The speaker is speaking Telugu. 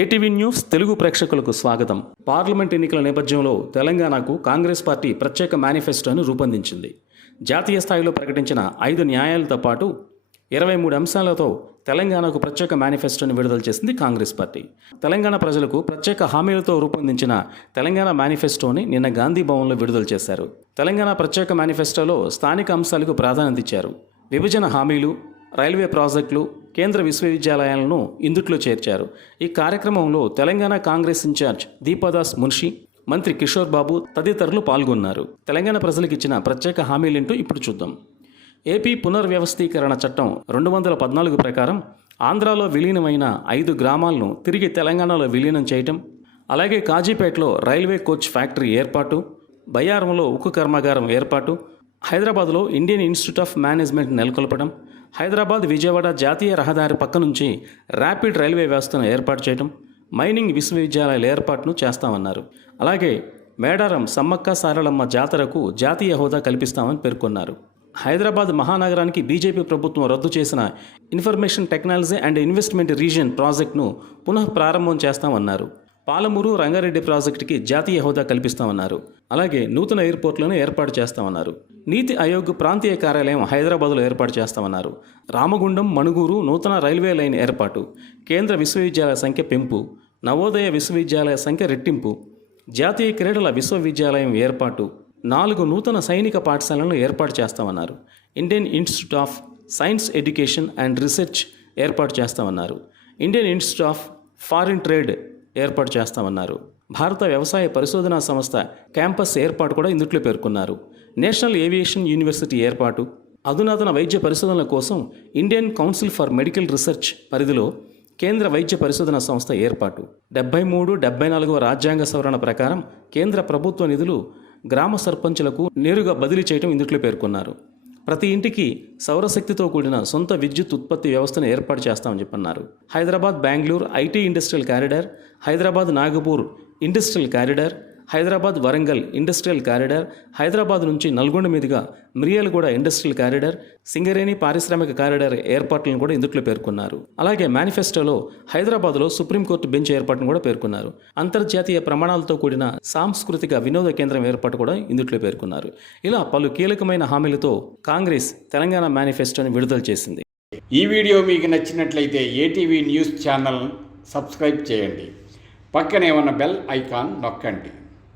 ఏటీవీ న్యూస్ తెలుగు ప్రేక్షకులకు స్వాగతం. పార్లమెంట్ ఎన్నికల నేపథ్యంలో తెలంగాణకు కాంగ్రెస్ పార్టీ ప్రత్యేక మేనిఫెస్టోను రూపొందించింది. జాతీయ స్థాయిలో ప్రకటించిన 5 న్యాయాలతో పాటు 23 అంశాలతో తెలంగాణకు ప్రత్యేక మేనిఫెస్టోను విడుదల చేసింది కాంగ్రెస్ పార్టీ. తెలంగాణ ప్రజలకు ప్రత్యేక హామీలతో రూపొందించిన తెలంగాణ మేనిఫెస్టోని నిన్న గాంధీ భవన్లో విడుదల చేశారు. తెలంగాణ ప్రత్యేక మేనిఫెస్టోలో స్థానిక అంశాలకు ప్రాధాన్యత ఇచ్చారు. విభజన హామీలు, రైల్వే ప్రాజెక్టులు, కేంద్ర విశ్వవిద్యాలయాలను ఇందుట్లో చేర్చారు. ఈ కార్యక్రమంలో తెలంగాణ కాంగ్రెస్ ఇన్ఛార్జ్ దీపాదాస్ మున్షి, మంత్రి కిషోర్ బాబు తదితరులు పాల్గొన్నారు. తెలంగాణ ప్రజలకు ఇచ్చిన ప్రత్యేక హామీలేంటో ఇప్పుడు చూద్దాం. ఏపీ పునర్వ్యవస్థీకరణ చట్టం 214 ప్రకారం ఆంధ్రాలో విలీనమైన 5 గ్రామాలను తిరిగి తెలంగాణలో విలీనం చేయటం, అలాగే కాజీపేటలో రైల్వే కోచ్ ఫ్యాక్టరీ ఏర్పాటు, బయ్యారంలో ఉక్కు కర్మాగారం ఏర్పాటు, హైదరాబాద్లో ఇండియన్ ఇన్స్టిట్యూట్ ఆఫ్ మేనేజ్మెంట్ నెలకొల్పడం, హైదరాబాద్ విజయవాడ జాతీయ రహదారి పక్క నుంచి ర్యాపిడ్ రైల్వే వ్యవస్థను ఏర్పాటు చేయడం, మైనింగ్ విశ్వవిద్యాలయాల ఏర్పాటును చేస్తామన్నారు. అలాగే మేడారం సమ్మక్క సారలమ్మ జాతరకు జాతీయ హోదా కల్పిస్తామని పేర్కొన్నారు. హైదరాబాద్ మహానగరానికి బీజేపీ ప్రభుత్వం రద్దు చేసిన information technology and investment region ప్రాజెక్టును పునః ప్రారంభం చేస్తామన్నారు. పాలమూరు రంగారెడ్డి ప్రాజెక్టుకి జాతీయ హోదా కల్పిస్తామన్నారు. అలాగే నూతన ఎయిర్పోర్ట్లను ఏర్పాటు చేస్తామన్నారు. నీతి ఆయోగ్ ప్రాంతీయ కార్యాలయం హైదరాబాద్లో ఏర్పాటు చేస్తామన్నారు. రామగుండం మణుగూరు నూతన రైల్వే లైన్ ఏర్పాటు, కేంద్ర విశ్వవిద్యాలయ సంఖ్య పెంపు, నవోదయ విశ్వవిద్యాలయ సంఖ్య రెట్టింపు, జాతీయ క్రీడల విశ్వవిద్యాలయం ఏర్పాటు, 4 నూతన సైనిక పాఠశాలను ఏర్పాటు చేస్తామన్నారు. Indian Institute of science education and research ఏర్పాటు చేస్తామన్నారు. Indian Institute of foreign trade ఏర్పాటు చేస్తామన్నారు. భారత వ్యవసాయ పరిశోధనా సంస్థ క్యాంపస్ ఏర్పాటు కూడా ఇందుట్లో పేర్కొన్నారు. నేషనల్ ఏవియేషన్ యూనివర్సిటీ ఏర్పాటు, అధునాతన వైద్య పరిశోధనల కోసం Indian council for medical research పరిధిలో కేంద్ర వైద్య పరిశోధన సంస్థ ఏర్పాటు, 73, 74వ రాజ్యాంగ సవరణ ప్రకారం కేంద్ర ప్రభుత్వ నిధులు గ్రామ సర్పంచులకు నేరుగా బదిలీ చేయడం ఇందుట్లో పేర్కొన్నారు. ప్రతి ఇంటికి సౌరశక్తితో కూడిన సొంత విద్యుత్ ఉత్పత్తి వ్యవస్థను ఏర్పాటు చేస్తామని చెప్పన్నారు. Hyderabad Bengaluru IT industrial corridor, Hyderabad Nagpur industrial corridor, Hyderabad Warangal industrial corridor, Hyderabad నుంచి నల్గొండ మీదుగా మిర్యాలగూడ ఇండస్ట్రియల్ కారిడార్, సింగరేణి పారిశ్రామిక కారిడార్ ఏర్పాట్లను కూడా ఇందుట్లో పేర్కొన్నారు. అలాగే మేనిఫెస్టోలో హైదరాబాద్లో సుప్రీంకోర్టు బెంచ్ ఏర్పాటును కూడా పేర్కొన్నారు. అంతర్జాతీయ ప్రమాణాలతో కూడిన సాంస్కృతిక వినోద కేంద్రం ఏర్పాటు కూడా ఇందుట్లో పేర్కొన్నారు. ఇలా పలు కీలకమైన హామీలతో కాంగ్రెస్ తెలంగాణ మేనిఫెస్టోని విడుదల చేసింది. ఈ వీడియో మీకు నచ్చినట్లయితే ఏటీవీ న్యూస్ ఛానల్ సబ్స్క్రైబ్ చేయండి. పక్కనే ఉన్న బెల్ ఐకాన్ నొక్కండి.